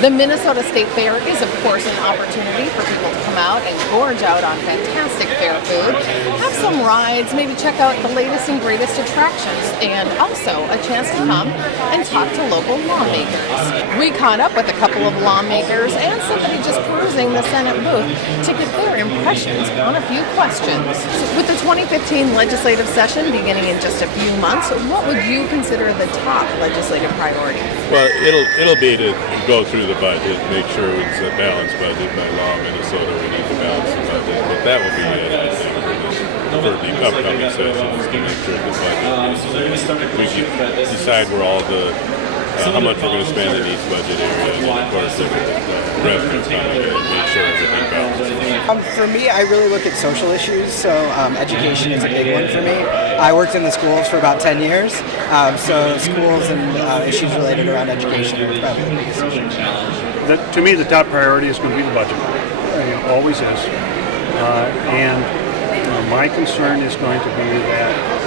The Minnesota State Fair is, of course, an opportunity for people to come out and gorge out on fantastic fair food, have some rides, maybe check out the latest and greatest attractions, and also a chance to come and talk to local lawmakers. We caught up with a couple of lawmakers and somebody just perusing the Senate booth to get their impressions on a few questions. With the 2015 legislative session beginning in just a few months, what would you consider the top legislative priority? Well, it'll be to go through the budget, make sure it's a balanced budget. By law, Minnesota, we need to balance the budget. But that will be it, I think, for the upcoming sessions, to make sure the budget we can decide where all the how much we're going to spend in each budget area, and then, of course, look at the revenue coming in and make sure everything balances. For me, I really look at social issues, so education is a big one for me. I worked in the schools for about 10 years, so schools and issues related around education are probably the biggest issue. To me, the top priority is going to be the budget. It always is. And my concern is going to be that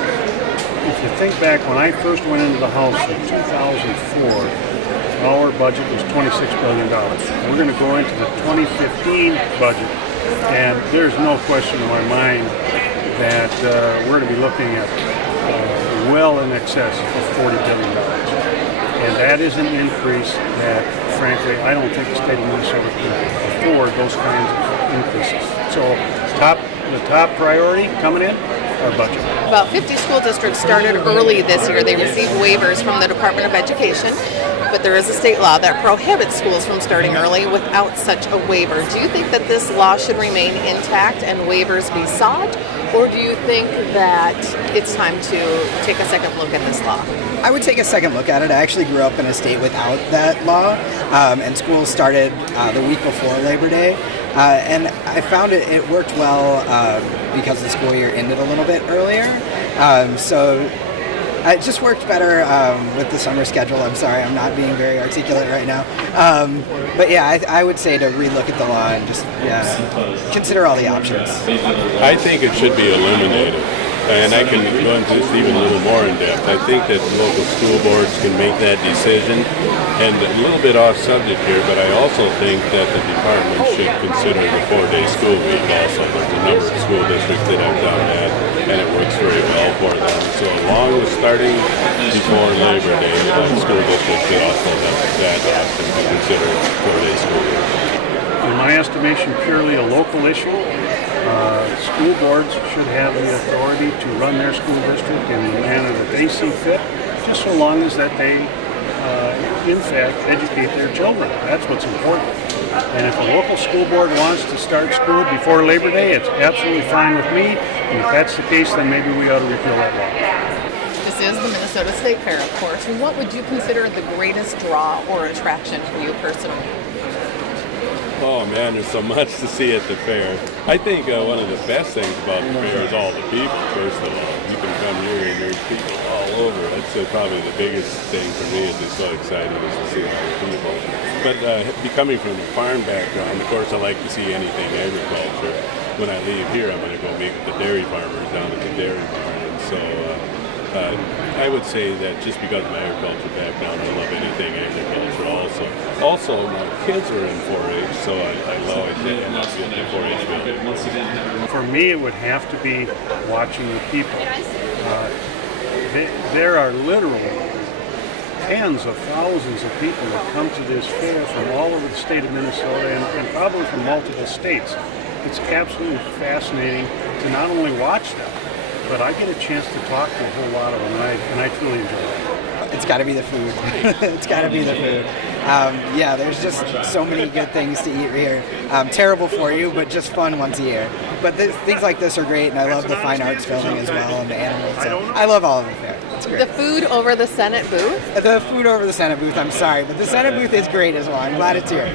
if you think back, when I first went into the House in 2004, our budget was $26 billion. We're going to go into the 2015 budget, and there's no question in my mind that we're going to be looking at well in excess of $40 billion. And that is an increase that, frankly, I don't think the state of Minnesota can afford those kinds of increases. So the top priority coming in, our budget. About 50 school districts started early this year. They received waivers from the Department of Education, but there is a state law that prohibits schools from starting early without such a waiver. Do you think that this law should remain intact and waivers be sought, or do you think that it's time to take a second look at this law? I would take a second look at it. I actually grew up in a state without that law, and schools started the week before Labor Day. And I found it worked well because the school year ended a little bit earlier. So it just worked better with the summer schedule. I'm sorry, I'm not being very articulate right now. But yeah, I would say to relook at the law and just consider all the options. I think it should be eliminated. And I can go into this even a little more in depth. I think that local school boards can make that decision. And a little bit off subject here, but I also think that the department should consider the 4-day school week also. There's a number of school districts that have done that, and it works very well for them. So along with starting before Labor Day, the school districts should also have that option to consider 4-day school week. In my estimation, purely a local issue. School boards should have the authority to run their school district in the manner that they see fit, just so long as that they, in fact, educate their children. That's what's important. And if a local school board wants to start school before Labor Day, it's absolutely fine with me. And if that's the case, then maybe we ought to repeal that law. This is the Minnesota State Fair, of course. What would you consider the greatest draw or attraction for you personally? Oh man, there's so much to see at the fair. I think one of the best things about the fair is all the people, first of all. You can come here and there's people all over. That's probably the biggest thing for me. It's just so exciting is to see all the people. But coming from the farm background, of course I like to see anything agriculture. When I leave here, I'm going to go meet with the dairy farmers down at the dairy barn. And so I would say that just because of my agriculture background, I love anything agriculture also. Also, my kids are in 4-H, so I always say I'm not getting the 4-H building. For me, it would have to be watching the people. There are literally tens of thousands of people that come to this fair from all over the state of Minnesota and probably from multiple states. It's absolutely fascinating to not only watch them, but I get a chance to talk to a whole lot of them, and I truly enjoy it. It's got to be the food. It's got to be the food. Yeah, there's just so many good things to eat here. Terrible for you, but just fun once a year. But things like this are great, and I love the fine arts filming as well, and the animals. So I love all of it there. It's great. The food over the Senate booth? The food over the Senate booth, I'm sorry, but the Senate booth is great as well. I'm glad it's here.